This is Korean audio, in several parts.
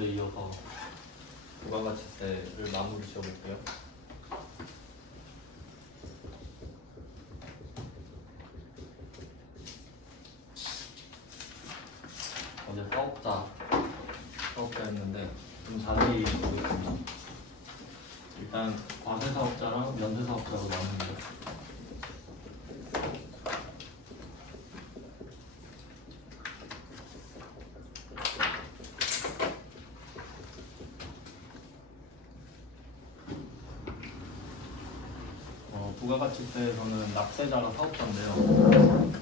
어제 이어서 부가가치세를 마무리 지어볼게요. 어제 사업자였는데 좀 자세히 보겠습니다. 일단 과세사업자랑 면세사업자로 나눕니다. 부가가치세에서는 납세자가 사업자인데요.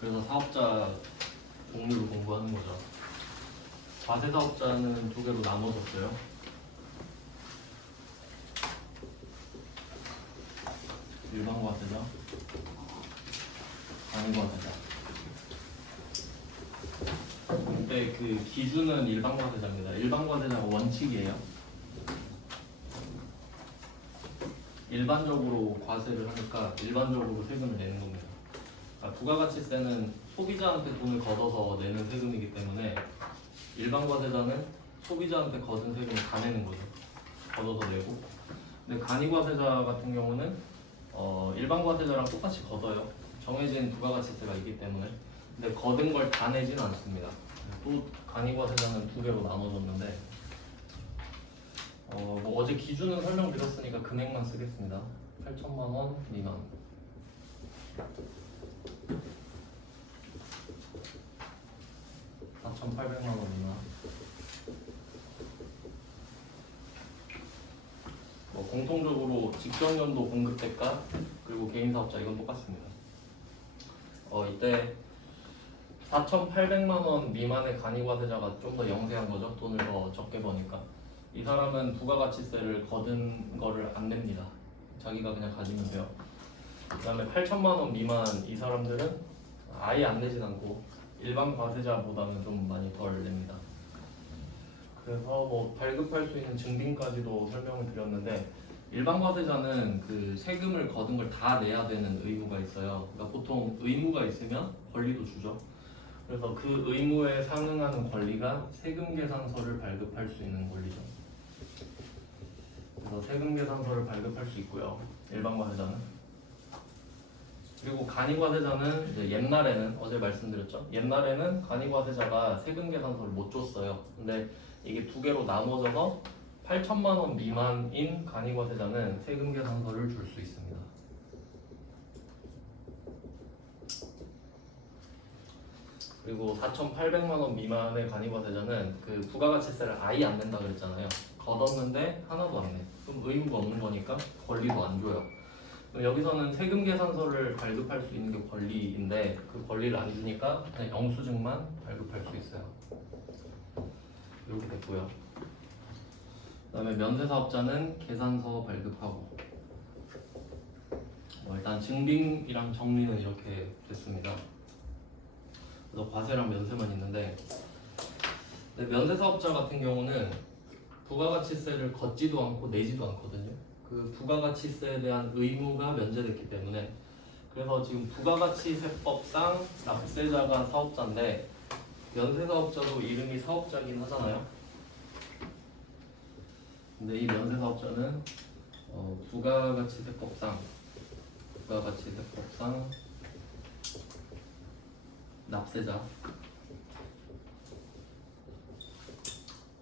그래서 사업자 종류를 공부하는 거죠. 과세사업자는 두 개로 나눠졌어요. 일반과세자, 간이과세자. 근데 그 기준은 일반과세자입니다. 일반과세자가 원칙이에요. 일반적으로 과세를 하니까 일반적으로 세금을 내는 겁니다. 부가가치세는 소비자한테 돈을 걷어서 내는 세금이기 때문에 일반과세자는 소비자한테 걷은 세금을 다 내는 거죠. 걷어서 내고. 근데 간이과세자 같은 경우는 일반과세자랑 똑같이 걷어요. 정해진 부가가치세가 있기 때문에. 근데 걷은 걸 다 내지는 않습니다. 또 간이과세자는 두 개로 나눠졌는데 뭐 어제 기준은 설명드렸으니까 금액만 쓰겠습니다. 8천만 원 미만. 4,800만 원 미만. 공통적으로 직전연도 공급대가 그리고 개인사업자 이건 똑같습니다. 이때 4,800만 원 미만의 간이과세자가 좀 더 영세한 거죠. 돈을 더 적게 버니까. 이 사람은 부가가치세를 거둔 거를 안 냅니다. 자기가 그냥 가지면 돼요. 그 다음에 8천만 원 미만 이 사람들은 아예 안 내진 않고 일반 과세자보다는 좀 많이 덜 냅니다. 그래서 뭐 발급할 수 있는 증빙까지도 설명을 드렸는데 일반 과세자는 그 세금을 거둔 걸 다 내야 되는 의무가 있어요. 그러니까 보통 의무가 있으면 권리도 주죠. 그래서 그 의무에 상응하는 권리가 세금 계산서를 발급할 수 있는 권리죠. 그래서 세금 계산서를 발급할 수 있고요. 일반 과세자는. 그리고 간이과세자는 이제 옛날에는 어제 말씀드렸죠. 옛날에는 간이과세자가 세금 계산서를 못 줬어요. 근데 이게 두 개로 나눠져서 8천만 원 미만인 간이과세자는 세금 계산서를 줄 수 있습니다. 그리고 4,800만 원 미만의 간이과세자는 그 부가가치세를 아예 안 낸다 그랬잖아요. 걷었는데 하나도 안 내. 그럼 의무가 없는 거니까 권리도 안 줘요. 여기서는 세금 계산서를 발급할 수 있는 게 권리인데 그 권리를 안 주니까 그냥 영수증만 발급할 수 있어요. 이렇게 됐고요. 그 다음에 면세사업자는 계산서 발급하고 일단 증빙이랑 정리는 이렇게 됐습니다. 그래서 과세랑 면세만 있는데 면세사업자 같은 경우는 부가가치세를 걷지도 않고 내지도 않거든요. 그 부가가치세에 대한 의무가 면제됐기 때문에 그래서 지금 부가가치세법상 납세자가 사업자인데 면세사업자도 이름이 사업자긴 하잖아요. 근데 이 면세사업자는 부가가치세법상 납세자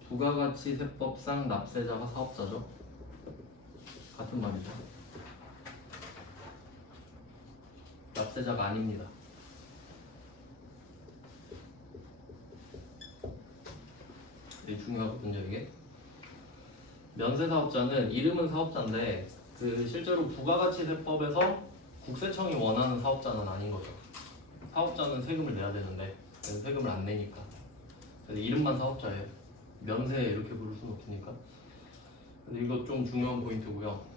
부가가치세법상 납세자가 사업자죠. 같은 말이죠. 납세자가 아닙니다. 되게 중요하거든요 이게. 면세사업자는 이름은 사업자인데 그 실제로 부가가치세법에서 국세청이 원하는 사업자는 아닌 거죠. 사업자는 세금을 내야 되는데 세금을 안 내니까. 그래서 이름만 사업자예요. 면세 이렇게 부를 수는 없으니까. 근데 이거 좀 중요한 포인트고요.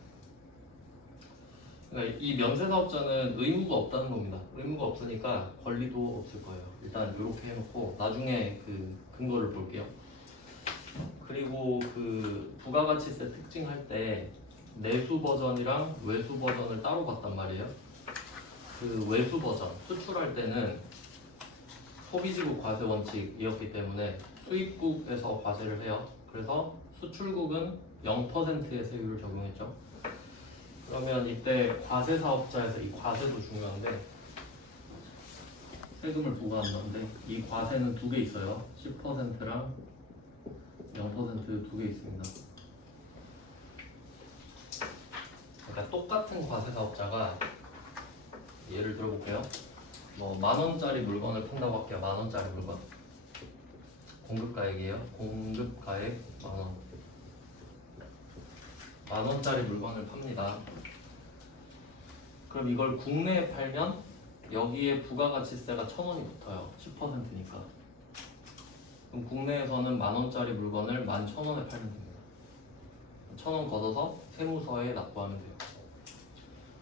그러니까 이 면세사업자는 의무가 없다는 겁니다. 의무가 없으니까 권리도 없을 거예요. 일단 이렇게 해놓고 나중에 그 근거를 볼게요. 그리고 그 부가가치세 특징할 때 내수 버전이랑 외수 버전을 따로 봤단 말이에요. 그 외수 버전 수출할 때는 소비지국 과세 원칙이었기 때문에 수입국에서 과세를 해요. 그래서 수출국은 0%의 세율을 적용했죠. 그러면 이때 과세 사업자에서 이 과세도 중요한데 세금을 부과한다는데 이 과세는 두 개 있어요. 10%랑 0% 두 개 있습니다. 그러니까 똑같은 과세 사업자가 예를 들어볼게요. 뭐 10,000원짜리 물건을 판다고 할게요. 10,000원짜리 물건. 공급가액이에요. 공급가액 10,000원. 10,000원짜리 물건을 팝니다. 그럼 이걸 국내에 팔면 여기에 부가가치세가 1,000원이 붙어요. 10%니까. 그럼 국내에서는 10,000원짜리 물건을 11,000원에 팔면 됩니다. 1,000원 걷어서 세무서에 납부하면 돼요.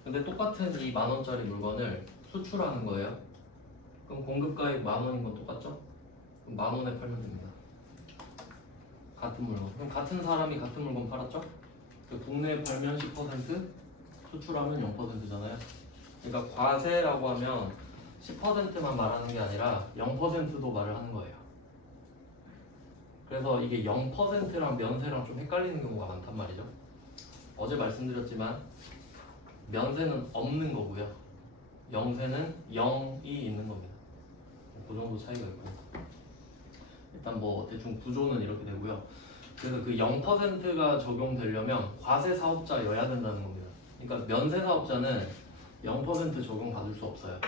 근데 똑같은 이 10,000원짜리 물건을 수출하는 거예요. 그럼 공급가액 10,000원인 건 똑같죠? 그럼 10,000원에 팔면 됩니다. 같은 물건. 그럼 같은 사람이 같은 물건 팔았죠? 국내에 팔면 10%, 수출하면 0%잖아요. 그러니까 과세라고 하면 10%만 말하는 게 아니라 0%도 말을 하는 거예요. 그래서 이게 0%랑 면세랑 좀 헷갈리는 경우가 많단 말이죠. 어제 말씀드렸지만 면세는 없는 거고요. 영세는 0이 있는 겁니다. 그 정도 차이가 있고 일단 뭐 대충 구조는 이렇게 되고요. 그래서 그 0%가 적용되려면 과세 사업자여야 된다는 겁니다. 그러니까 면세 사업자는 0% 적용 받을 수 없어요.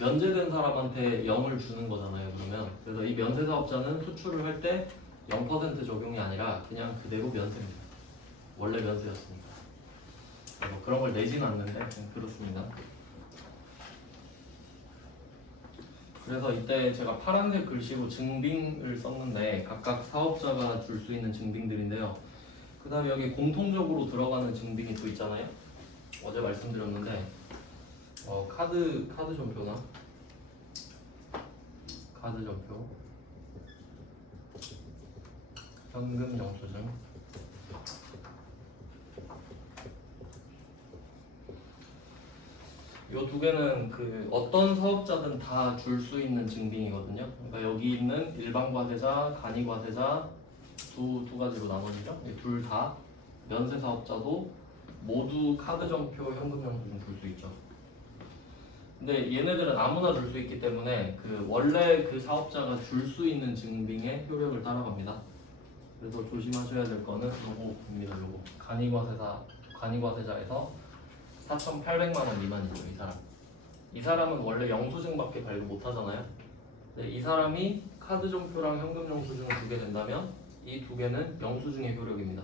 면제된 사람한테 0을 주는 거잖아요. 그러면 그래서 이 면세 사업자는 수출을 할 때 0% 적용이 아니라 그냥 그대로 면세입니다. 원래 면세였으니까. 그런 걸 내지는 않는데 그냥 그렇습니다. 그래서 이때 제가 파란색 글씨로 증빙을 썼는데 각각 사업자가 줄 수 있는 증빙들인데요. 그 다음에 여기 공통적으로 들어가는 증빙이 또 있잖아요. 어제 말씀드렸는데 카드 전표나 카드 전표, 현금 영수증, 이 두 개는 그 어떤 사업자든 다 줄 수 있는 증빙이거든요. 그러니까 여기 있는 일반 과세자, 간이 과세자 두 가지로 나눠지죠. 둘 다 면세 사업자도 모두 카드 전표, 현금 영수증 줄 수 있죠. 근데 얘네들은 아무나 줄 수 있기 때문에 그 원래 그 사업자가 줄 수 있는 증빙의 효력을 따라갑니다. 그래서 조심하셔야 될 거는 요거입니다. 요거 간이 과세자에서 4,800만 원 미만이죠. 이 사람은 원래 영수증밖에 발급 못 하잖아요. 근데 이 사람이 카드 전표랑 현금 영수증을 주게 된다면 이 두 개는 영수증의 효력입니다.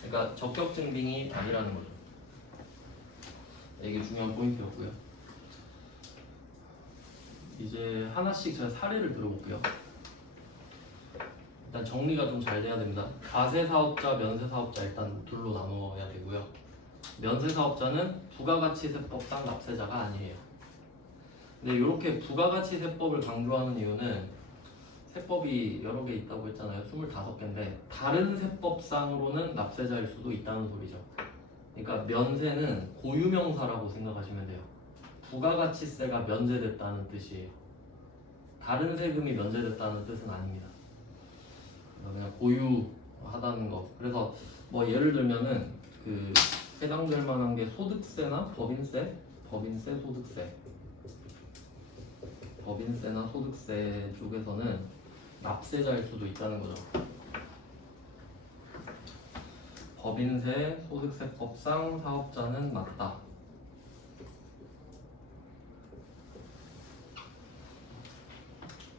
그러니까 적격 증빙이 아니라는 거죠. 이게 중요한 포인트였고요. 이제 하나씩 제가 사례를 들어볼게요. 일단 정리가 좀 잘 돼야 됩니다. 과세 사업자, 면세 사업자 일단 둘로 나눠야 되고요. 면세 사업자는 부가가치세법상 납세자가 아니에요. 근데 이렇게 부가가치세법을 강조하는 이유는 세법이 여러 개 있다고 했잖아요. 25개인데 다른 세법상으로는 납세자일 수도 있다는 소리죠. 그러니까 면세는 고유명사라고 생각하시면 돼요. 부가가치세가 면제됐다는 뜻이에요. 다른 세금이 면제됐다는 뜻은 아닙니다. 그냥 고유하다는 거. 그래서 뭐 예를 들면은 그 해당될 만한 게 소득세나 법인세, 법인세나 소득세 쪽에서는 납세자일 수도 있다는 거죠. 법인세, 소득세법상 사업자는 맞다.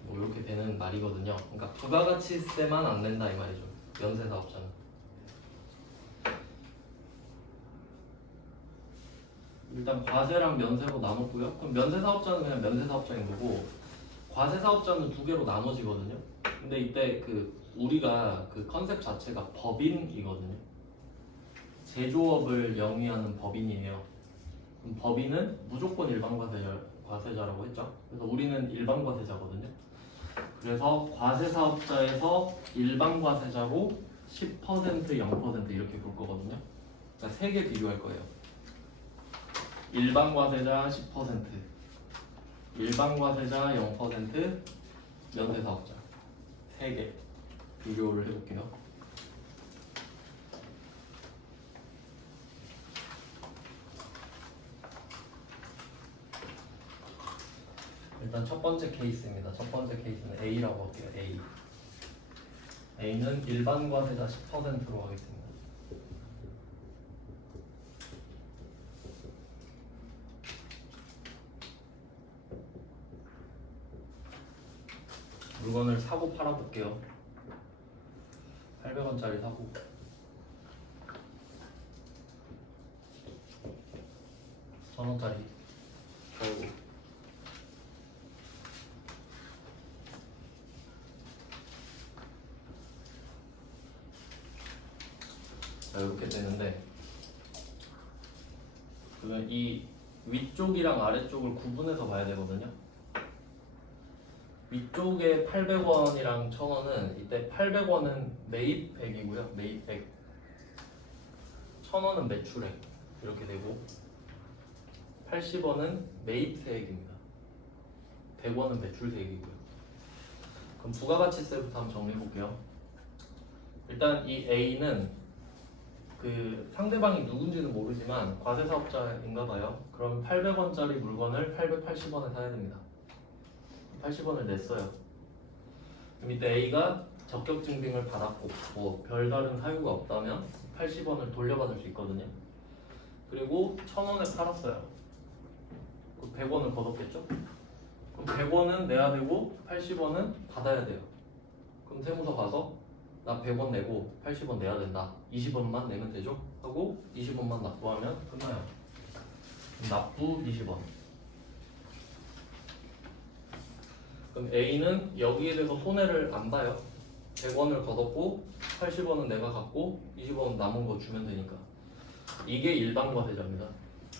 뭐 이렇게 되는 말이거든요. 그러니까 부가가치세만 안 낸다 이 말이죠. 면세 사업자는. 일단 과세랑 면세로 나눴고요. 그럼 면세 사업자는 그냥 면세 사업자인 거고 과세 사업자는 두 개로 나눠지거든요. 근데 이때 그 우리가 그 컨셉 자체가 법인이거든요. 제조업을 영위하는 법인이에요. 그럼 법인은 무조건 일반 과세자라고 했죠. 그래서 우리는 일반 과세자거든요. 그래서 과세 사업자에서 일반 과세자로 10%, 0% 이렇게 볼 거거든요. 그러니까 세 개 비교할 거예요. 일반 과세자 10%, 일반 과세자 0%, 연쇄사업자 3개 비교를 해볼게요. 일단 첫 번째 케이스입니다. 첫 번째 케이스는 A라고 할게요. A. A는 일반 과세자 10%로 하겠습니다. 물건을 사고 팔아볼게요. 800원짜리 사고 1000원짜리 팔고 자, 이렇게 되는데 그러면 이 위쪽이랑 아래쪽을 구분해서 봐야 되거든요. 위쪽에 800원이랑 1000원은 이때 800원은 매입액이고요. 매입액 1000원은 매출액 이렇게 되고 80원은 매입세액입니다. 100원은 매출세액이고요. 그럼 부가가치세부터 한번 정리해 볼게요. 일단 이 A는 그 상대방이 누군지는 모르지만 과세사업자인가 봐요. 그럼 800원짜리 물건을 880원에 사야 됩니다. 80원을 냈어요. 그럼 이때 A가 적격증빙을 받았고 뭐 별다른 사유가 없다면 80원을 돌려받을 수 있거든요. 그리고 1000원에 팔았어요. 그 100원을 걷었겠죠? 그럼 100원은 내야 되고 80원은 받아야 돼요. 그럼 세무서 가서 나 100원 내고 80원 내야 된다. 20원만 내면 되죠? 하고 20원만 납부하면 끝나요. 납부 20원. 그럼 A는 여기에 대해서 손해를 안 봐요. 100원을 걷었고 80원은 내가 갖고 20원 남은 거 주면 되니까. 이게 일반 과세자입니다.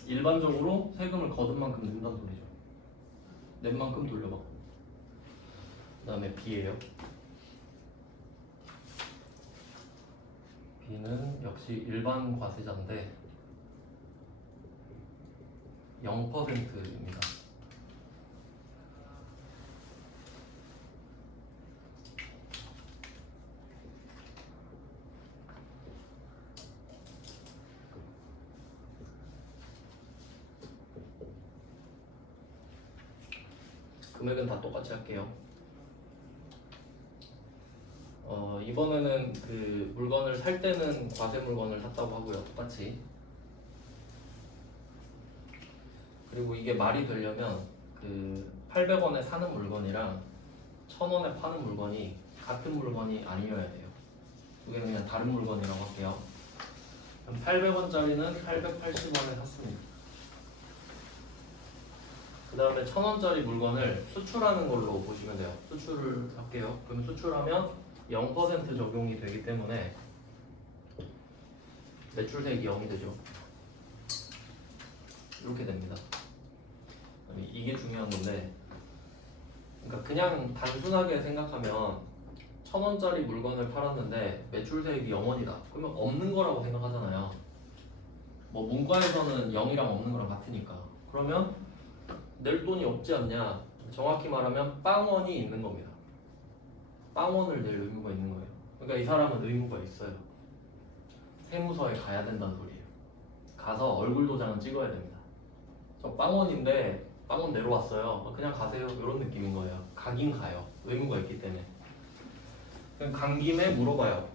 일반적으로 세금을 거둔 만큼 낸다는 소리죠. 낸 만큼 돌려받고. 그 다음에 B예요. B는 역시 일반 과세자인데 0%입니다. 금액은 다 똑같이 할게요. 이번에는 그 물건을 살 때는 과세 물건을 샀다고 하고요. 똑같이. 그리고 이게 말이 되려면 그 800원에 사는 물건이랑 1000원에 파는 물건이 같은 물건이 아니어야 돼요. 이게 그냥 다른 물건이라고 할게요. 그럼 800원짜리는 880원에 샀습니다. 그 다음에 1000원짜리 물건을 수출하는 걸로 보시면 돼요. 수출을 할게요. 그럼 수출하면 0% 적용이 되기 때문에 매출세액이 0이 되죠. 이렇게 됩니다. 이게 중요한 건데, 그러니까 그냥 단순하게 생각하면 1000원짜리 물건을 팔았는데 매출세액이 0원이다. 그러면 없는 거라고 생각하잖아요. 뭐 문과에서는 0이랑 없는 거랑 같으니까. 그러면 낼 돈이 없지 않냐? 정확히 말하면 빵원이 있는 겁니다. 빵원을 낼 의무가 있는 거예요. 그러니까 이 사람은 의무가 있어요. 세무서에 가야 된다는 소리예요. 가서 얼굴 도장은 찍어야 됩니다. 저 빵원인데 빵원 내려왔어요. 그냥 가세요. 이런 느낌인 거예요. 가긴 가요. 의무가 있기 때문에. 그냥 간 김에 물어봐요.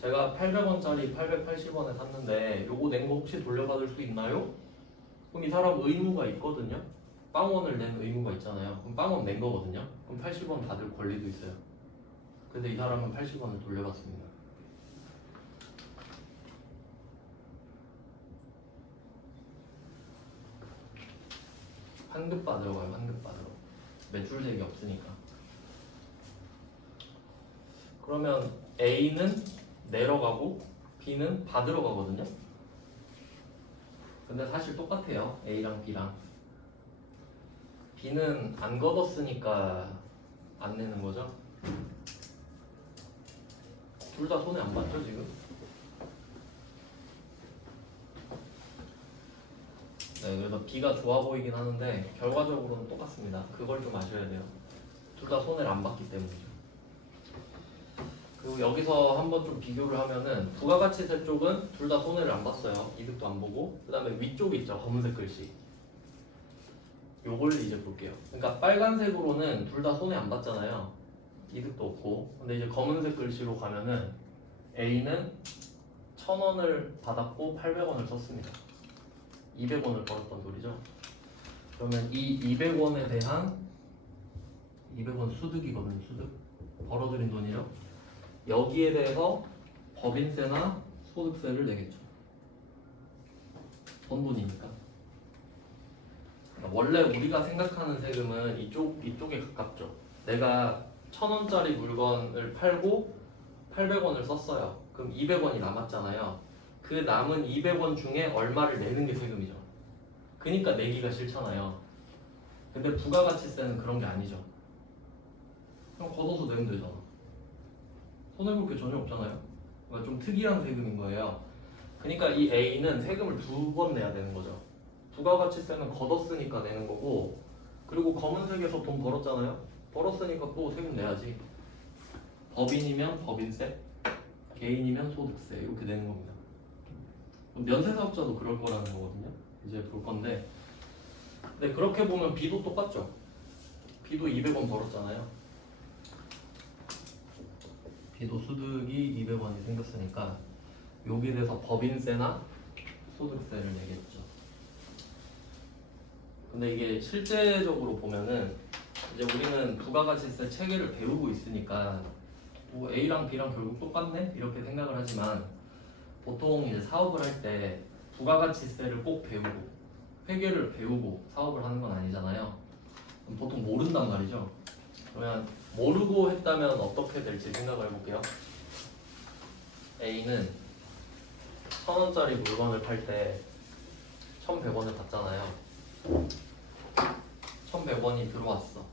제가 800원짜리 880원에 샀는데 요거 낸 거 혹시 돌려받을 수 있나요? 그럼 이 사람 의무가 있거든요. 빵원을 낸 의무가 있잖아요. 그럼 빵원 낸 거거든요. 그럼 80원 받을 권리도 있어요. 근데 이 사람은 80원을 돌려받습니다. 환급 받으러 가요. 환급 받으러. 매출세액이 없으니까. 그러면 A는 내러 가고 B는 받으러 가거든요. 근데 사실 똑같아요. A랑 B랑. B는 안 걷었으니까 안 내는 거죠. 둘 다 손해 안 봤죠 지금? 네, 그래서 B가 좋아 보이긴 하는데 결과적으로는 똑같습니다. 그걸 좀 아셔야 돼요. 둘 다 손해를 안 봤기 때문이죠. 그리고 여기서 한번 좀 비교를 하면은 부가가치세 쪽은 둘 다 손해를 안 봤어요. 이득도 안 보고. 그 다음에 위쪽에 있죠. 검은색 글씨. 요걸 이제 볼게요. 그러니까 빨간색으로는 둘 다 손해 안 봤잖아요. 이득도 없고. 근데 이제 검은색 글씨로 가면은 A는 1,000원을 받았고 800원을 썼습니다. 200원을 벌었던 소리죠. 그러면 이 200원에 대한 200원 수득이거든요. 수득. 벌어들인 돈이요. 여기에 대해서 법인세나 소득세를 내겠죠. 본분이니까. 그러니까 원래 우리가 생각하는 세금은 이쪽에 가깝죠. 내가 1,000원짜리 물건을 팔고 800원을 썼어요. 그럼 200원이 남았잖아요. 그 남은 200원 중에 얼마를 내는 게 세금이죠. 그러니까 내기가 싫잖아요. 근데 부가가치세는 그런 게 아니죠. 그냥 걷어서 내면 되잖아. 손해볼 게 전혀 없잖아요. 그러니까 좀 특이한 세금인 거예요. 그러니까 이 A는 세금을 두 번 내야 되는 거죠. 부가가치세는 걷었으니까 내는 거고, 그리고 검은색에서 돈 벌었잖아요. 벌었으니까 또 세금 내야지. 법인이면 법인세, 개인이면 소득세 이렇게 내는 겁니다. 면세사업자도 그럴 거라는 거거든요. 이제 볼 건데, 근데 그렇게 보면 B도 똑같죠. B도 200원 벌었잖아요. B도 수득이 200원이 생겼으니까 여기에 대해서 법인세나 소득세를 내겠죠. 근데 이게 실제적으로 보면은 이제 우리는 부가가치세 체계를 배우고 있으니까 뭐 A랑 B랑 결국 똑같네 이렇게 생각을 하지만 보통 이제 사업을 할 때 부가가치세를 꼭 배우고 회계를 배우고 사업을 하는 건 아니잖아요. 보통 모른단 말이죠. 그러면 모르고 했다면 어떻게 될지 생각을 해볼게요. A는 1,000원짜리 물건을 팔 때 1,100원을 받잖아요. 1,100원이 들어왔어.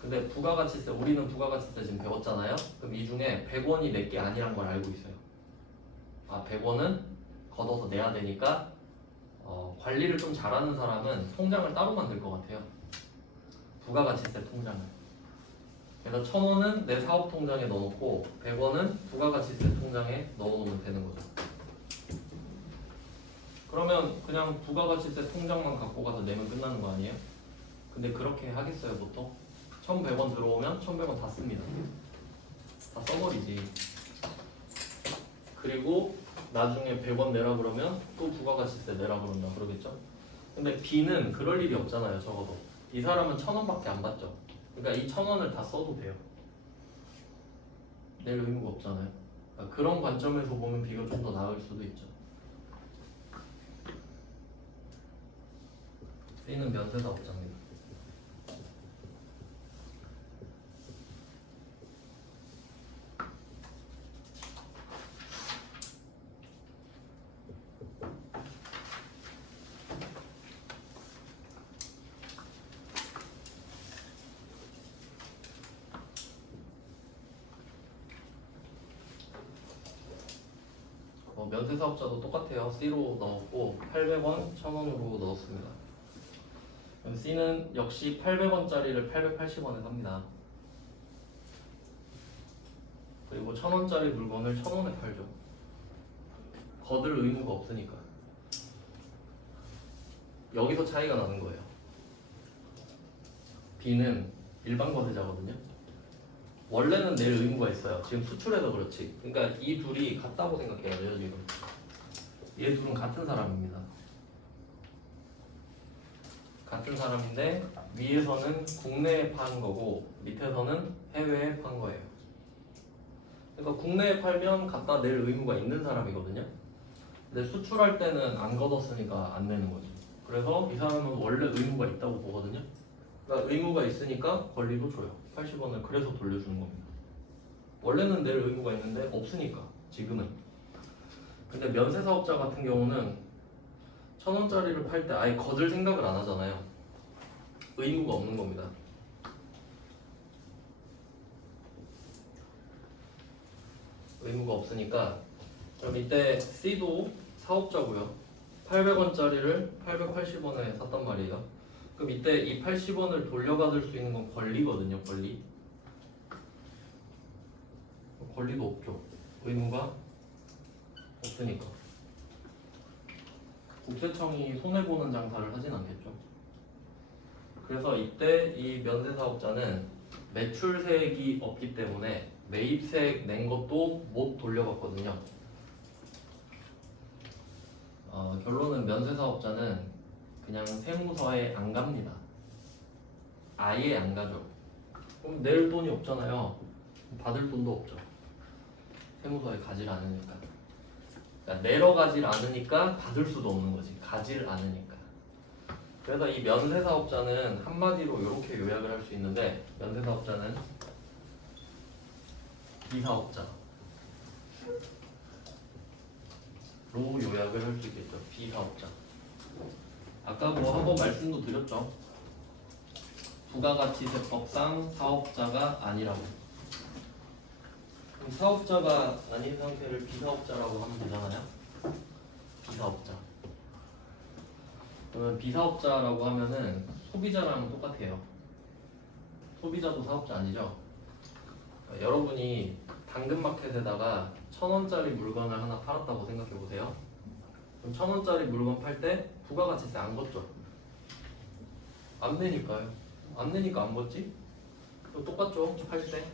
근데 부가가치세, 우리는 부가가치세 지금 배웠잖아요. 그럼 이 중에 100원이 내 게 아니란 걸 알고 있어요. 아, 100원은 걷어서 내야 되니까 관리를 좀 잘하는 사람은 통장을 따로 만들 것 같아요. 부가가치세 통장을. 그래서 1,000원은 내 사업 통장에 넣어놓고 100원은 부가가치세 통장에 넣어놓으면 되는 거죠. 그러면 그냥 부가가치세 통장만 갖고 가서 내면 끝나는 거 아니에요? 근데 그렇게 하겠어요 보통? 1,100원 들어오면 1,100원 다 씁니다. 다 써버리지. 그리고 나중에 100원 내라 그러면 또 부가가치세 내라 그런다 그러겠죠? 근데 B는 그럴 일이 없잖아요. 적어도 이 사람은 1,000원밖에 안 받죠. 그러니까 이 1,000원을 다 써도 돼요. 낼 의무가 없잖아요. 그러니까 그런 관점에서 보면 B가 좀 더 나을 수도 있죠. C는 면세사업자입니다. 면세사업자도 똑같아요. C로 넣었고 800원, 1,000원으로 넣었습니다. 그럼 C는 역시 800원짜리를 880원에 삽니다. 그리고 1,000원짜리 물건을 1,000원에 팔죠. 거들 의무가 없으니까. 여기서 차이가 나는 거예요. B는 일반 거래자거든요. 원래는 낼 의무가 있어요. 지금 수출해서 그렇지. 그러니까 이 둘이 같다고 생각해야 돼요 지금. 얘 둘은 같은 사람입니다. 같은 사람인데 위에서는 국내에 판 거고 밑에서는 해외에 판 거예요. 그러니까 국내에 팔면 갖다 낼 의무가 있는 사람이거든요. 근데 수출할 때는 안 걷었으니까 안 내는 거죠. 그래서 이 사람은 원래 의무가 있다고 보거든요. 그러니까 의무가 있으니까 권리도 줘요. 80원을 그래서 돌려주는 겁니다. 원래는 낼 의무가 있는데 없으니까 지금은. 근데 면세사업자 같은 경우는 1,000원짜리를 팔 때 아예 거들 생각을 안 하잖아요. 의무가 없는 겁니다. 의무가 없으니까 그럼 이때 C도 사업자고요. 800원짜리를 880원에 샀단 말이에요. 그럼 이때 이 80원을 돌려받을 수 있는 건 권리거든요. 권리도 없죠. 의무가 없으니까 국세청이 손해보는 장사를 하진 않겠죠. 그래서 이때 이 면세사업자는 매출세액이 없기 때문에 매입세액 낸 것도 못 돌려받거든요. 결론은 면세사업자는 그냥 세무서에 안 갑니다. 아예 안 가죠. 그럼 낼 돈이 없잖아요. 받을 돈도 없죠. 세무서에 가질 않으니까. 그러니까 내러 가질 않으니까 받을 수도 없는 거지. 가질 않으니까. 그래서 이 면세사업자는 한마디로 이렇게 요약을 할 수 있는데, 면세사업자는 비사업자로 요약을 할 수 있겠죠. 비사업자. 아까 뭐 한번 말씀도 드렸죠. 부가가치세법상 사업자가 아니라고. 그럼 사업자가 아닌 상태를 비사업자라고 하면 되잖아요. 비사업자. 그러면 비사업자라고 하면은 소비자랑 똑같아요. 소비자도 사업자 아니죠? 여러분이 당근마켓에다가 1,000원짜리 물건을 하나 팔았다고 생각해 보세요. 그럼 1,000원짜리 물건 팔 때 부가가치세 안 걷죠? 안 내니까요. 안 내니까 안 걷지? 그럼 똑같죠? 팔 때.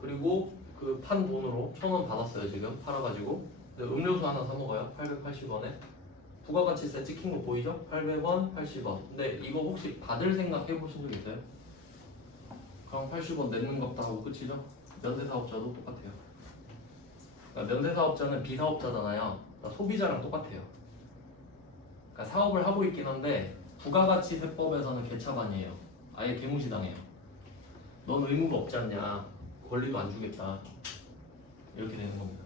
그리고 그 판 돈으로 1,000원 받았어요. 지금 팔아가지고. 근데 음료수 하나 사 먹어요. 880원에. 부가가치세 찍힌 거 보이죠? 800원, 80원. 근데 이거 혹시 받을 생각 해보신 적 있어요? 그럼 80원 내는 것다 하고 끝이죠? 면세사업자도 똑같아요. 그러니까 면세사업자는 비사업자잖아요. 그러니까 소비자랑 똑같아요. 그러니까 사업을 하고 있긴 한데 부가가치세법에서는 개차반이에요. 아예 개무시당해요. 넌 의무가 없지 않냐? 권리도 안 주겠다. 이렇게 되는 겁니다.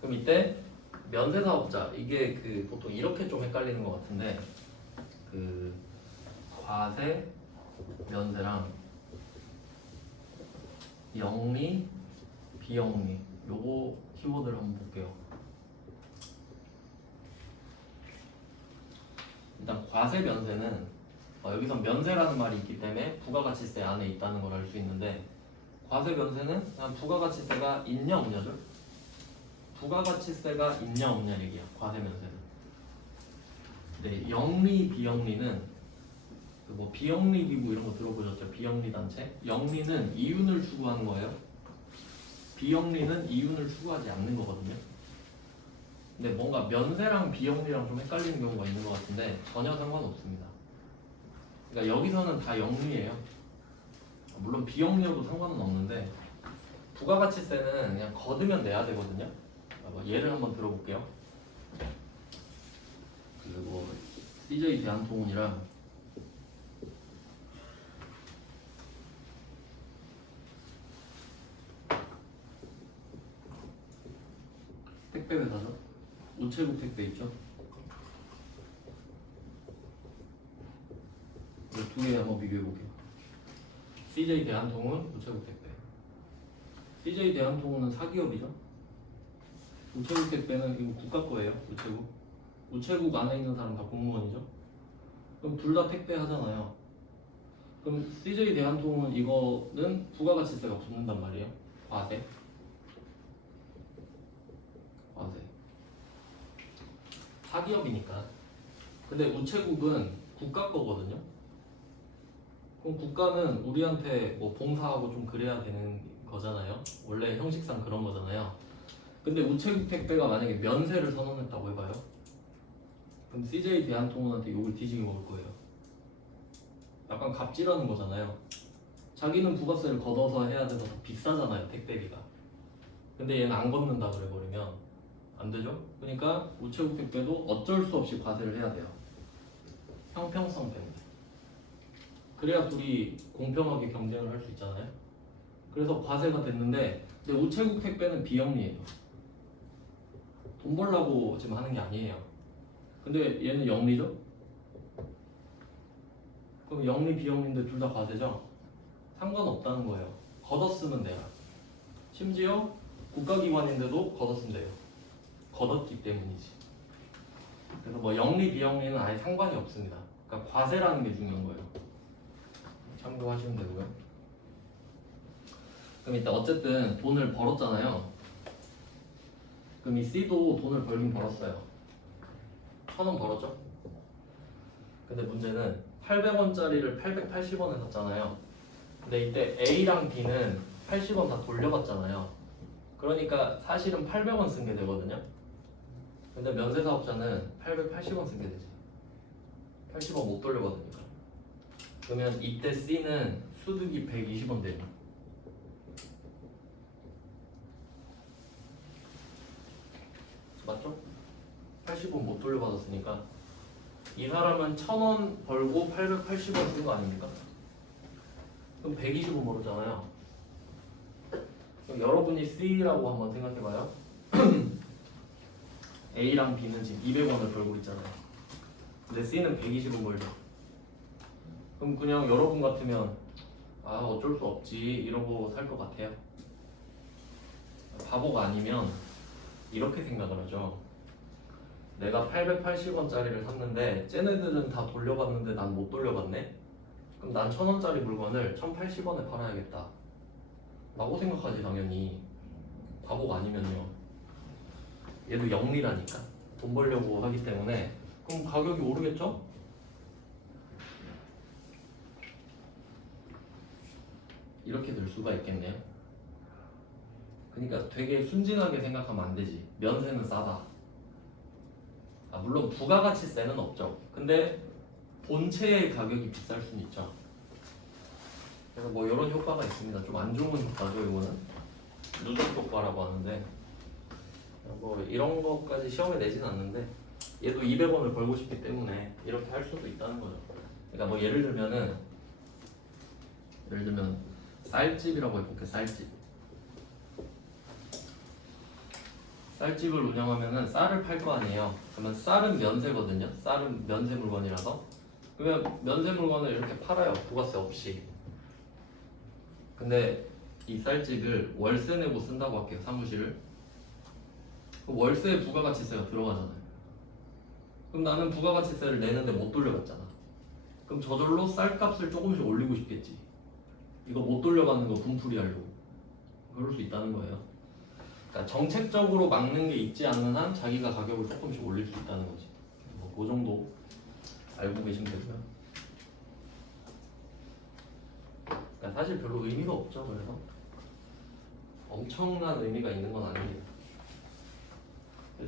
그럼 이때 면세사업자, 이게 그 보통 이렇게 좀 헷갈리는 것 같은데, 그 과세 면세랑 영리 비영리, 요거 키워드를 한번 볼게요. 일단 과세 면세는 여기서 면세라는 말이 있기 때문에 부가가치세 안에 있다는 걸 알 수 있는데, 과세 면세는 그냥 부가가치세가 있냐 없냐죠? 부가가치세가 있냐 없냐 얘기야. 과세 면세는. 근데 영리 비영리는 뭐 비영리 기부 이런 거 들어보셨죠? 비영리 단체. 영리는 이윤을 추구하는 거예요. 비영리는 이윤을 추구하지 않는 거거든요. 근데 뭔가 면세랑 비영리랑 좀 헷갈리는 경우가 있는 것 같은데 전혀 상관없습니다. 그러니까 여기서는 다 영리예요. 물론 비영리여도 상관은 없는데 부가가치세는 그냥 거두면 내야 되거든요. 예를 한번 들어볼게요. 그리고 CJ 대한통운이랑 택배 회사죠. 우체국 택배 있죠. 이 두 개 한번 비교해 볼게요. CJ 대한통운, 우체국 택배. CJ 대한통운은 사기업이죠. 우체국 택배는 이거 국가 거예요. 우체국 안에 있는 사람 다 공무원이죠. 그럼 둘 다 택배 하잖아요. 그럼 CJ 대한통운 이거는 부가가치세가 붙는단 말이에요. 과세. 사기업이니까. 근데 우체국은 국가 거거든요. 그럼 국가는 우리한테 뭐 봉사하고 좀 그래야 되는 거잖아요. 원래 형식상 그런 거잖아요. 근데 우체국 택배가 만약에 면세를 선언했다고 해봐요. 그럼 CJ 대한통운한테 욕을 뒤지게 먹을 거예요. 약간 갑질하는 거잖아요. 자기는 부가세를 걷어서 해야 돼서 더 비싸잖아요, 택배비가. 근데 얘는 안 걷는다 그래버리면 안 되죠? 그러니까 우체국 택배도 어쩔 수 없이 과세를 해야 돼요. 형평성 때문에. 그래야 둘이 공평하게 경쟁을 할 수 있잖아요. 그래서 과세가 됐는데, 근데 우체국 택배는 비영리예요. 돈 벌려고 지금 하는 게 아니에요. 근데 얘는 영리죠? 그럼 영리 비영리인데 둘 다 과세죠? 상관없다는 거예요. 걷었으면 돼요. 심지어 국가기관인데도 걷었으면 돼요. 걷었기 때문이지. 그래서 뭐 영리 비영리는 아예 상관이 없습니다. 그러니까 과세라는 게 중요한 거예요. 참고하시면 되고요. 그럼 일단 어쨌든 돈을 벌었잖아요. 그럼 이 C도 돈을 벌긴 벌었어요. 1,000원 벌었죠? 근데 문제는 800원짜리를 880원에 샀잖아요. 근데 이때 A랑 B는 80원 다 돌려받잖아요. 그러니까 사실은 800원 쓴 게 되거든요. 근데 면세사업자는 880원 쓴 게 되지. 80원 못 돌려받으니까. 그러면 이때 C는 수득이 120원 돼요. 맞죠? 80원 못 돌려받았으니까 이 사람은 1,000원 벌고 880원 쓴 거 아닙니까? 그럼 120원 벌었잖아요. 그럼 여러분이 C라고 한번 생각해봐요. A랑 B는 지금 200원을 벌고 있잖아요. 근데 C는 120원 벌죠. 그럼 그냥 여러분 같으면 아 어쩔 수 없지 이러고 살 것 같아요. 바보가 아니면 이렇게 생각을 하죠. 내가 880원짜리를 샀는데 쟤네들은 다 돌려받는데 난 못 돌려받네? 그럼 난 1,000원짜리 물건을 1,080원에 팔아야겠다 라고 생각하지 당연히. 바보가 아니면요. 얘도 영리라니까 돈 벌려고 하기 때문에 그럼 가격이 오르겠죠? 이렇게 될 수가 있겠네요. 그러니까 되게 순진하게 생각하면 안 되지. 면세는 싸다. 물론 부가가치세는 없죠. 근데 본체의 가격이 비쌀 수는 있죠. 그래서 뭐 이런 효과가 있습니다. 좀 안 좋은 효과죠. 이거는 누적 효과라고 하는데 뭐 이런 것까지 시험에 내진 않는데 얘도 200원을 벌고 싶기 때문에 이렇게 할 수도 있다는 거죠. 그러니까 뭐 예를 들면 쌀집이라고 해볼게요. 쌀집을 운영하면은 쌀을 팔 거 아니에요. 그러면 쌀은 면세거든요. 쌀은 면세 물건이라서 그러면 면세 물건을 이렇게 팔아요. 부가세 없이. 근데 이 쌀집을 월세 내고 쓴다고 할게요. 사무실을. 그럼 월세에 부가가치세가 들어가잖아요. 그럼 나는 부가가치세를 내는데 못 돌려받잖아. 그럼 저절로 쌀값을 조금씩 올리고 싶겠지. 이거 못 돌려받는 거 분풀이 하려고. 그럴 수 있다는 거예요. 그러니까 정책적으로 막는 게 있지 않는 한 자기가 가격을 조금씩 올릴 수 있다는 거지. 뭐 그 정도 알고 계시면 되고요. 그러니까 사실 별로 의미가 없죠. 그래서 엄청난 의미가 있는 건 아닙니다.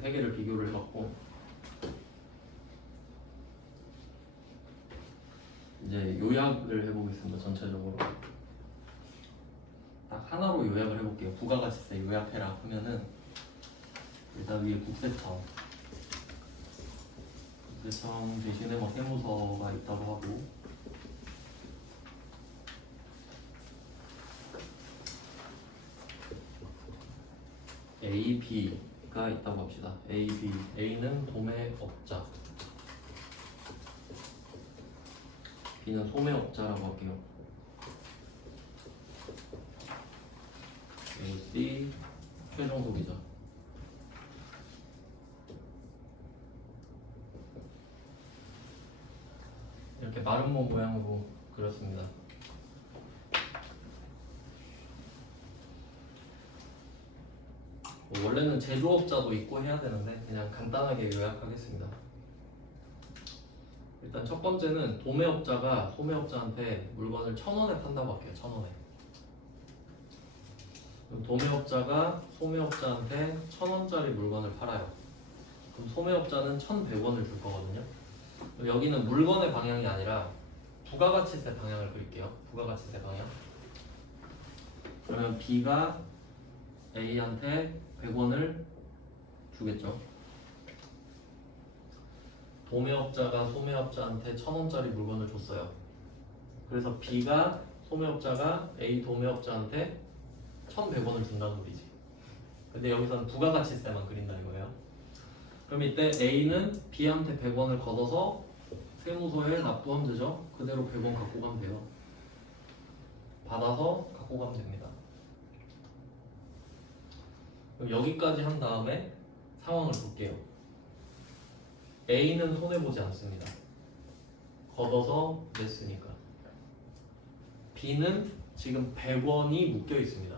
세 개를 비교를 해봤고 이제 요약을 해보겠습니다. 전체적으로 딱 하나로 요약을 해볼게요. 부가가치세 요약해라 하면은 일단 위에 국세청 대신에 뭐 세무서가 있다고 하고 A, B가 있다고 합시다. A, B. A는 도매업자, B는 소매업자라고 할게요. A, C 최종 소비자. 이렇게 마름모 모양으로 그렸습니다. 원래는 제조업자도 있고 해야 되는데 그냥 간단하게 요약하겠습니다. 일단 첫 번째는 도매업자가 소매업자한테 물건을 1,000원에 판다고 할게요. 1,000원에. 그럼 도매업자가 소매업자한테 1,000원짜리 물건을 팔아요. 그럼 소매업자는 1,100원을 줄 거거든요. 그럼 여기는 물건의 방향이 아니라 부가가치세 방향을 그릴게요. 부가가치세 방향. 그러면 B가 A한테 100원을 주겠죠. 도매업자가 소매업자한테 1,000원짜리 물건을 줬어요. 그래서 B가 소매업자가 A 도매업자한테 1,100원을 준다는 소리지. 근데 여기서는 부가가치세만 그린다 이거예요. 그럼 이때 A는 B한테 100원을 걷어서 세무서에 납부하면 되죠. 그대로 100원 갖고 가면 돼요. 받아서 갖고 가면 됩니다. 그럼 여기까지 한 다음에 상황을 볼게요. A는 손해보지 않습니다. 걷어서 냈으니까. B는 지금 100원이 묶여 있습니다.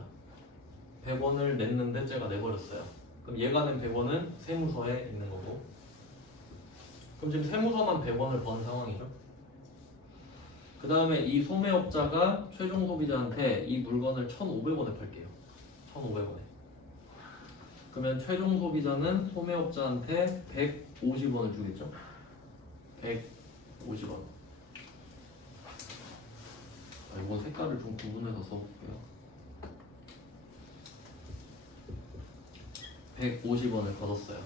100원을 냈는데 제가 내버렸어요. 그럼 얘가 낸 100원은 세무서에 있는 거고. 그럼 지금 세무서만 100원을 번 상황이죠. 그 다음에 이 소매업자가 최종 소비자한테 이 물건을 1,500원에 팔게요. 1,500원에. 그러면 최종 소비자는 소매업자한테 150원을 주겠죠. 150원. 이번 색깔을 좀 구분해서 써볼게요. 150원을 걷었어요.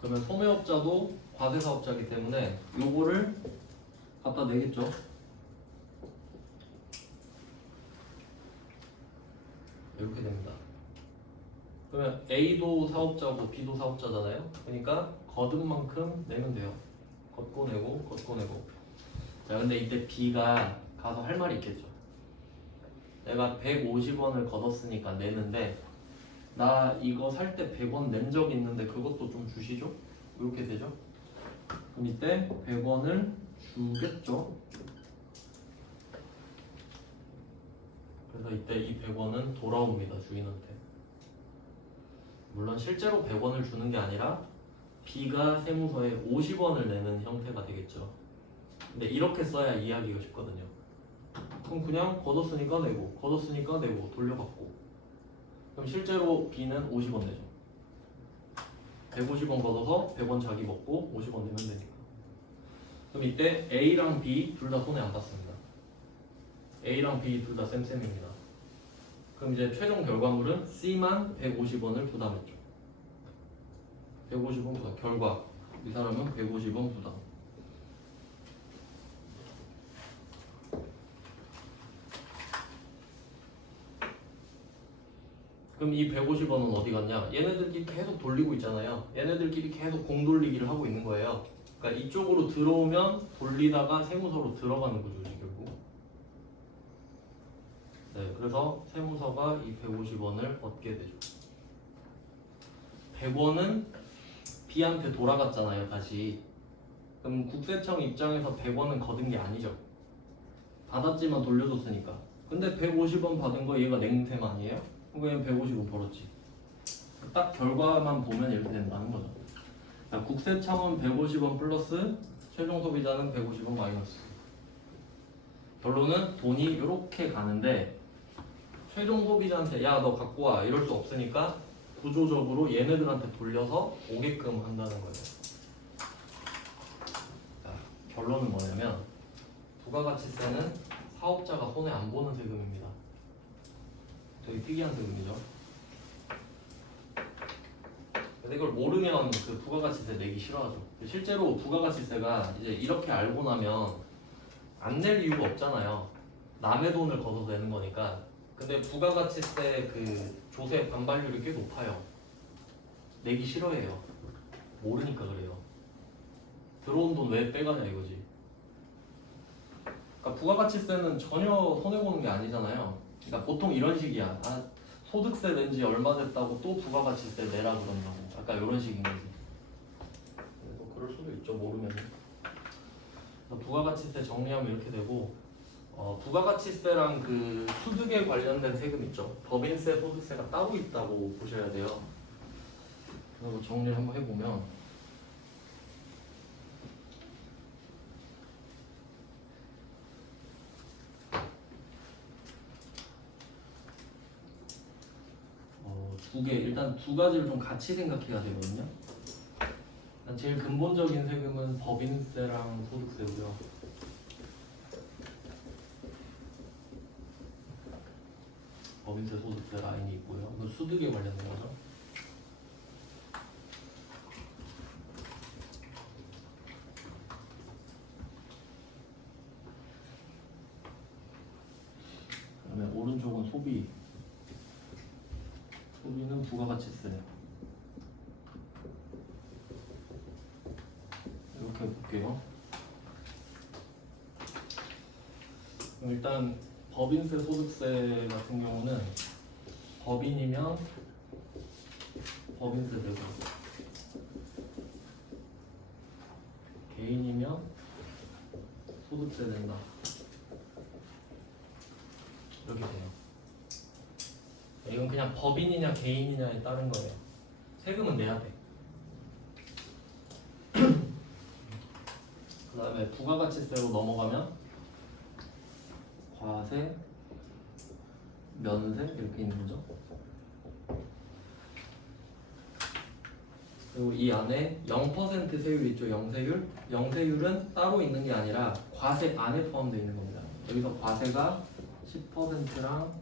그러면 소매업자도 과세사업자이기 때문에 요거를 갖다 내겠죠. 이렇게 됩니다. 그러면 A도 사업자고 B도 사업자잖아요. 그러니까 거둔 만큼 내면 돼요. 걷고 내고 걷고 내고. 자, 근데 이때 B가 가서 할 말이 있겠죠. 내가 150원을 걷었으니까 내는데 나 이거 살 때 100원 낸 적 있는데 그것도 좀 주시죠? 이렇게 되죠? 그럼 이때 100원을 주겠죠? 그래서 이때 이 100원은 돌아옵니다, 주인한테. 물론 실제로 100원을 주는 게 아니라 B가 세무서에 50원을 내는 형태가 되겠죠. 근데 이렇게 써야 이해하기가 쉽거든요. 그럼 그냥 걷었으니까 내고 걷었으니까 내고 돌려받고. 그럼 실제로 B는 50원 내죠. 150원 걷어서 100원 자기 먹고 50원 내면 되니까. 그럼 이때 A랑 B 둘 다 손해 안 봤습니다. A랑 B 둘 다 쌤쌤입니다. 그럼 이제 최종 결과물은 C만 150원을 부담했죠. 150원 부담. 결과 이 사람은 150원 부담. 그럼 이 150원은 어디 갔냐? 얘네들끼리 계속 돌리고 있잖아요. 얘네들끼리 계속 공돌리기를 하고 있는 거예요. 그러니까 이쪽으로 들어오면 돌리다가 세무서로 들어가는 거죠, 결국. 네, 그래서 세무서가 이 150원을 얻게 되죠. 100원은 B한테 돌아갔잖아요, 다시. 그럼 국세청 입장에서 100원은 거둔 게 아니죠. 받았지만 돌려줬으니까. 근데 150원 받은 거 얘가 냉셈 아니에요? 그럼 150원 벌었지. 딱 결과만 보면 이렇게 된다는 거죠. 그러니까 국세청은 150원 플러스 최종 소비자는 150원 마이너스. 결론은 돈이 이렇게 가는데 최종 소비자한테 야 너 갖고 와 이럴 수 없으니까 구조적으로 얘네들한테 돌려서 오게끔 한다는 거예요. 자, 결론은 뭐냐면 부가가치세는 사업자가 손해 안 보는 세금입니다. 되게 특이한 세금이죠. 근데 이걸 모르면 그 부가가치세 내기 싫어하죠. 실제로 부가가치세가 이제 이렇게 알고 나면 안 낼 이유가 없잖아요. 남의 돈을 걷어서 내는 거니까. 근데 부가가치세 그 조세 반발률이 꽤 높아요. 내기 싫어해요. 모르니까 그래요. 들어온 돈 왜 빼가냐 이거지. 그러니까 부가가치세는 전혀 손해보는 게 아니잖아요. 그러니까 보통 이런 식이야. 아, 소득세 낸 지 얼마 됐다고 또 부가가치세 내라 그런다고. 약간 이런 식인 거지. 뭐 그럴 수도 있죠, 모르면. 부가가치세 정리하면 이렇게 되고, 부가가치세랑 그 소득에 관련된 세금 있죠. 법인세, 소득세가 따로 있다고 보셔야 돼요. 그리고 정리를 한번 해보면, 일단 두 가지를 좀 같이 생각해야 되거든요. 일단 제일 근본적인 세금은 법인세랑 소득세고요. 법인세, 소득세 라인이 있고요. 이건 소득에 관련된 거죠. 그다음에 오른쪽은 소비. 소비는 부가가치세. 이렇게 볼게요. 그럼 일단 법인세, 소득세 같은 경우는 법인이면 법인세 내고 개인이면 소득세 낸다. 이렇게 돼요. 이건 그냥 법인이냐 개인이냐에 따른 거예요. 세금은 내야 돼. 그 다음에 부가가치세로 넘어가면 과세, 면세 이렇게 있는 거죠. 그리고 이 안에 0% 세율 있죠. 영세율. 영세율은 따로 있는 게 아니라 과세 안에 포함되어 있는 겁니다. 여기서 과세가 10%랑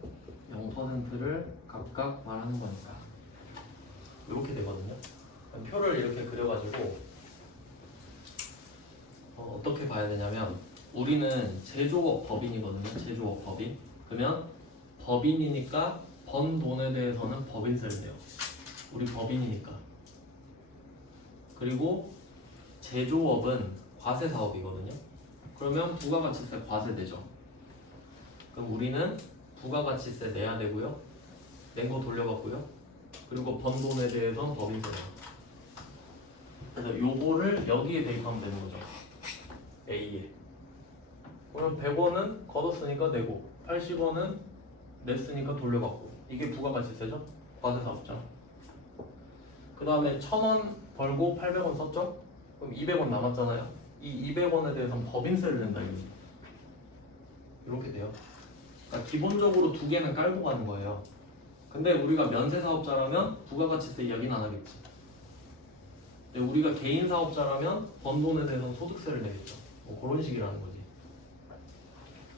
0%를 각각 말하는 거니까 이렇게 되거든요. 표를 이렇게 그려가지고 어떻게 봐야 되냐면 우리는 제조업 법인이거든요. 제조업 법인. 그러면 법인이니까 번 돈에 대해서는 법인세를 내요. 우리 법인이니까. 그리고 제조업은 과세 사업이거든요. 그러면 부가가치세 과세 되죠. 그럼 우리는 부가가치세 내야 되고요. 낸 거 돌려받고요. 그리고 번 돈에 대해서는 법인세 내요. 그래서 요거를 여기에 대입하면 되는 거죠. A에. 그럼 100원은 걷었으니까 내고 80원은 냈으니까 돌려받고 이게 부가가치세죠? 과세 사업장. 그 다음에 1000원 벌고 800원 썼죠? 그럼 200원 남았잖아요. 이 200원에 대해서는 법인세를 낸다 이거지. 이렇게 돼요. 그러니까 기본적으로 두 개는 깔고 가는 거예요. 근데 우리가 면세 사업자라면 부가가치세 이야기는 안 하겠지. 근데 우리가 개인 사업자라면 번 돈에 대해서는 소득세를 내겠죠. 뭐 그런 식이라는 거지.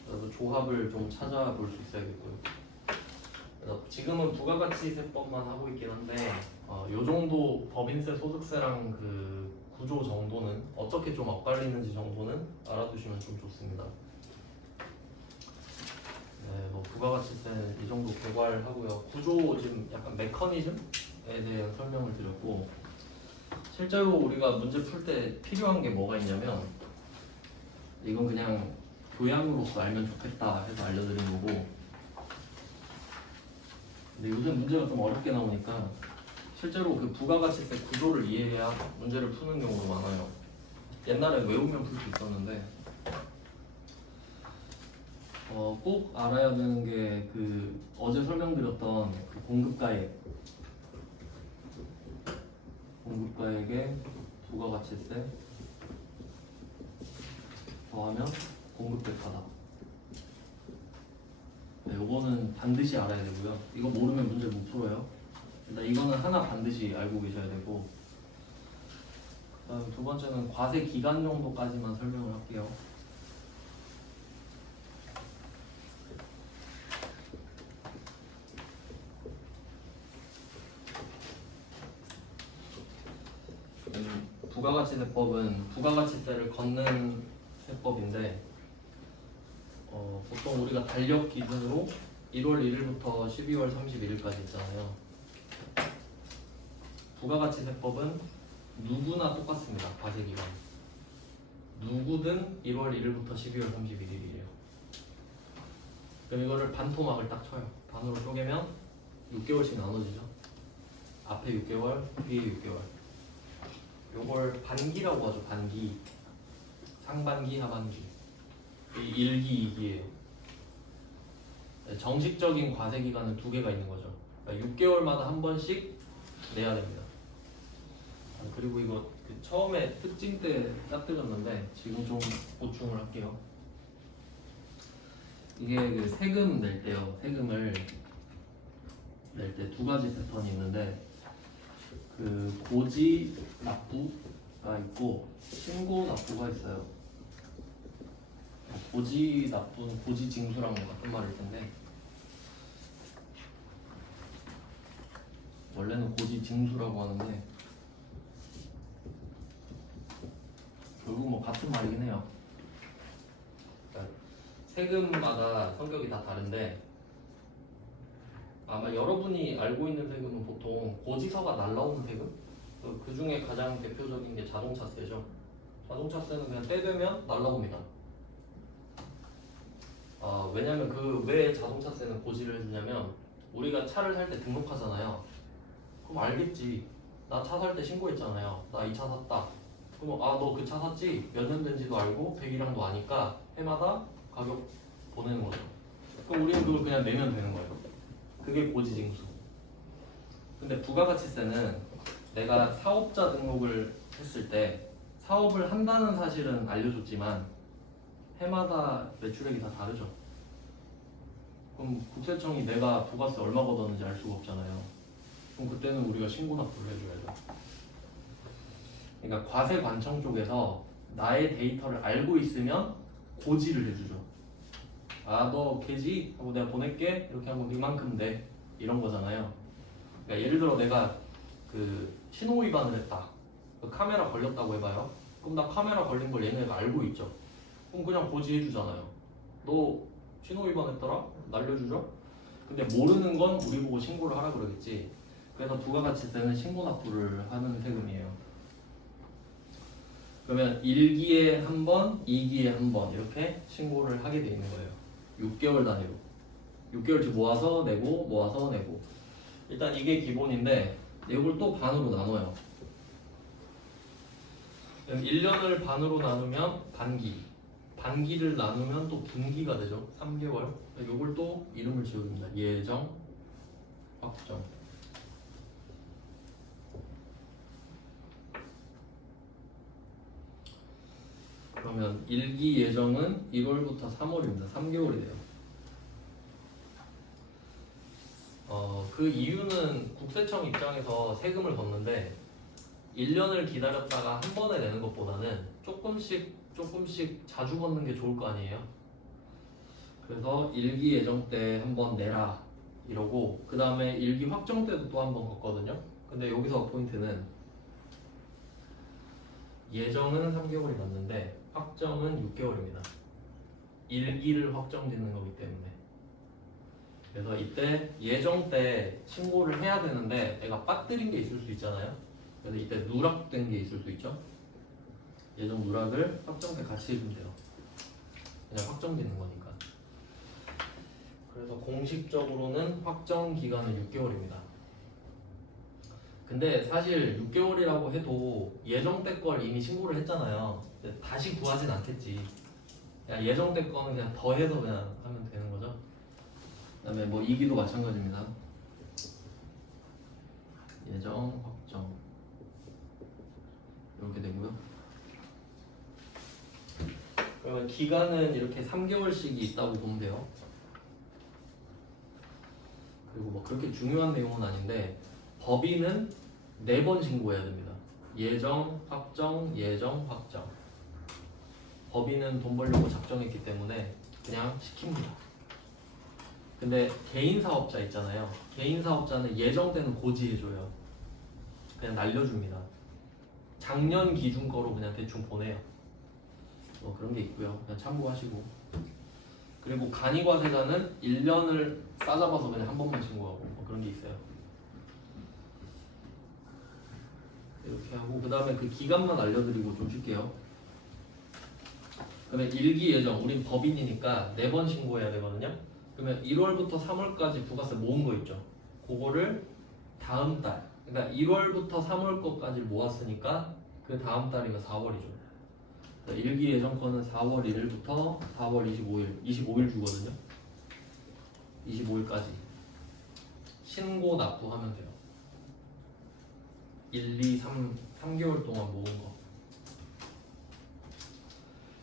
그래서 조합을 좀 찾아볼 수 있어야겠고요. 그래서 지금은 부가가치세법만 하고 있긴 한데 요 정도 법인세, 소득세랑 그 구조 정도는 어떻게 좀 엇갈리는지 정도는 알아두시면 좀 좋습니다. 네, 뭐 부가가치세는 이 정도 개괄하고요. 구조 지금 약간 메커니즘에 대한 설명을 드렸고 실제로 우리가 문제 풀 때 필요한 게 뭐가 있냐면 이건 그냥 교양으로서 알면 좋겠다 해서 알려드린 거고 근데 요즘 문제가 좀 어렵게 나오니까 실제로 그 부가가치세 구조를 이해해야 문제를 푸는 경우가 많아요. 옛날에 외우면 풀 수 있었는데 꼭 알아야 되는 게 그 어제 설명드렸던 그 공급가액의 부가가치세 더하면 공급대가다. 네, 요거는 반드시 알아야 되고요. 이거 모르면 문제 못 풀어요. 일단 이거는 하나 반드시 알고 계셔야 되고 그다음 두 번째는 과세 기간 정도까지만 설명을 할게요. 부가가치세법은 부가가치세를 걷는 세법인데 보통 우리가 달력 기준으로 1월 1일부터 12월 31일까지 있잖아요. 부가가치세법은 누구나 똑같습니다. 과세기간 누구든 1월 1일부터 12월 31일이에요. 그럼 이거를 반토막을 딱 쳐요. 반으로 쪼개면 6개월씩 나눠지죠. 앞에 6개월, 뒤에 6개월. 요걸 반기라고 하죠. 반기. 상반기, 하반기. 이 1기, 2기예요. 정식적인 과세 기간은 두 개가 있는 거죠. 그러니까 6개월마다 한 번씩 내야 됩니다. 그리고 이거 그 처음에 특징 때 딱 들었는데 지금 좀 보충을 할게요. 이게 그 세금 낼 때요. 세금을 낼 때 두 가지 패턴이 있는데 그 고지 납부가 있고 신고 납부가 있어요. 고지 납부는 고지 징수랑 같은 말일 텐데 원래는 고지 징수라고 하는데 결국 뭐 같은 말이긴 해요. 그러니까 세금마다 성격이 다 다른데 아마 여러분이 알고 있는 세금은 보통 고지서가 날라오는 세금? 그 중에 가장 대표적인 게 자동차세죠. 자동차세는 그냥 때 되면 날라옵니다. 왜냐면 그 왜 자동차세는 고지를 해주냐면 우리가 차를 살 때 등록하잖아요. 그럼 알겠지. 나 차 살 때 신고했잖아요. 나 이 차 샀다. 그럼 너 그 차 샀지? 몇 년 된지도 알고 100이랑도 아니까 해마다 가격 보내는 거죠. 그럼 우리는 그걸 그냥 내면 되는 거예요. 그게 고지징수. 근데 부가가치세는 내가 사업자 등록을 했을 때 사업을 한다는 사실은 알려줬지만 해마다 매출액이 다 다르죠. 그럼 국세청이 내가 부가세 얼마 걷었는지 알 수가 없잖아요. 그럼 그때는 우리가 신고 납부를 해줘야죠. 그러니까 과세관청 쪽에서 나의 데이터를 알고 있으면 고지를 해주죠. 너 걔지? 하고 내가 보낼게. 이렇게 하고 이만큼 돼. 이런 거잖아요. 그러니까 예를 들어 내가 그 신호 위반을 했다. 그 카메라 걸렸다고 해봐요. 그럼 나 카메라 걸린 걸 얘네가 알고 있죠. 그럼 그냥 고지해주잖아요. 너 신호 위반했더라? 날려주죠. 근데 모르는 건 우리 보고 신고를 하라 그러겠지. 그래서 부가가치세는 신고 납부를 하는 세금이에요. 그러면 1기에 한 번, 2기에 한 번 이렇게 신고를 하게 돼 있는 거예요. 6개월 단위로. 6개월치 모아서 내고 모아서 내고. 일단 이게 기본인데 이걸 또 반으로 나눠요. 1년을 반으로 나누면 반기. 반기를 나누면 또 분기가 되죠. 3개월. 이걸 또 이름을 지어줍니다. 예정, 확정. 그러면 1기 예정은 1월부터 3월입니다. 3개월이 돼요. 그 이유는 국세청 입장에서 세금을 걷는데 1년을 기다렸다가 한 번에 내는 것보다는 조금씩 자주 걷는 게 좋을 거 아니에요. 그래서 1기 예정 때 한 번 내라 이러고 그 다음에 1기 확정 때도 또 한 번 걷거든요. 근데 여기서 포인트는 예정은 3개월이 맞는데 확정은 6개월입니다. 1기를 확정 짓는 거기 때문에. 그래서 이때 예정 때 신고를 해야 되는데 내가 빠뜨린 게 있을 수 있잖아요. 그래서 이때 누락된 게 있을 수 있죠. 예정 누락을 확정 때 같이 해주면 돼요. 그냥 확정 짓는 거니까. 그래서 공식적으로는 확정 기간은 6개월입니다. 근데 사실 6개월이라고 해도 예정 때 걸 이미 신고를 했잖아요. 다시 구하진 않겠지. 그냥 예정 때 거는 그냥 더해서 그냥 하면 되는 거죠. 그 다음에 뭐 2기도 마찬가지입니다. 예정, 확정 이렇게 되고요. 그러면 기간은 이렇게 3개월씩이 있다고 보면 돼요. 그리고 뭐 그렇게 중요한 내용은 아닌데 법인은 4번 신고해야 됩니다. 예정, 확정, 예정, 확정. 법인은 돈 벌려고 작정했기 때문에 그냥 시킵니다. 근데 개인 사업자 있잖아요. 개인 사업자는 예정 때는 고지해줘요. 그냥 날려줍니다. 작년 기준 거로 그냥 대충 보내요. 뭐 그런 게 있고요. 그냥 참고하시고. 그리고 간이과세자는 1년을 싸잡아서 그냥 한 번만 신고하고 뭐 그런 게 있어요. 이렇게 하고 그 다음에 그 기간만 알려드리고 좀 쉴게요. 그러면 1기 예정, 우린 법인이니까 4번 신고해야 되거든요. 그러면 1월부터 3월까지 부가세 모은 거 있죠. 그거를 다음 달, 그러니까 1월부터 3월 거까지 모았으니까 그 다음 달이면 4월이죠. 1기 예정 거는 4월 1일부터 4월 25일 주거든요. 25일까지 신고 납부하면 돼요. 1, 2, 3개월 동안 모은 거.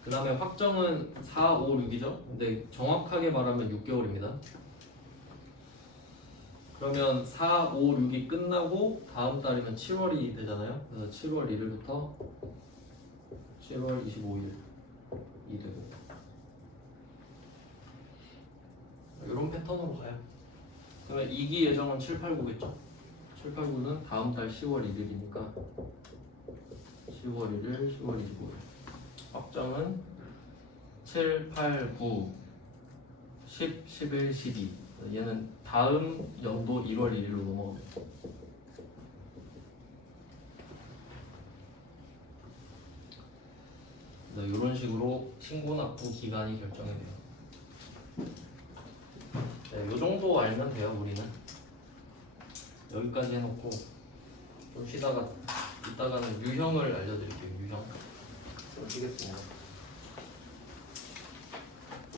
그 다음에 확정은 4, 5, 6이죠. 근데 정확하게 말하면 6개월입니다. 그러면 4, 5, 6이 끝나고 다음 달이면 7월이 되잖아요. 그래서 7월 1일부터 7월 25일이 되고 이런 패턴으로 가요. 그러면 2기 예정은 7, 8, 9겠죠. 7, 8, 9는 다음 달 10월 1일이니까 10월 1일, 10월 25일. 확정은 7, 8, 9, 10, 11, 12. 얘는 다음 연도 1월 1일로 넘어가요. 이런 식으로 신고납부 기간이 결정이 돼요. 네, 이 정도 알면 돼요. 우리는 여기까지 해놓고 좀 쉬다가 이따가는 유형을 알려드릴게요. 유형. 좀 쉬겠습니다.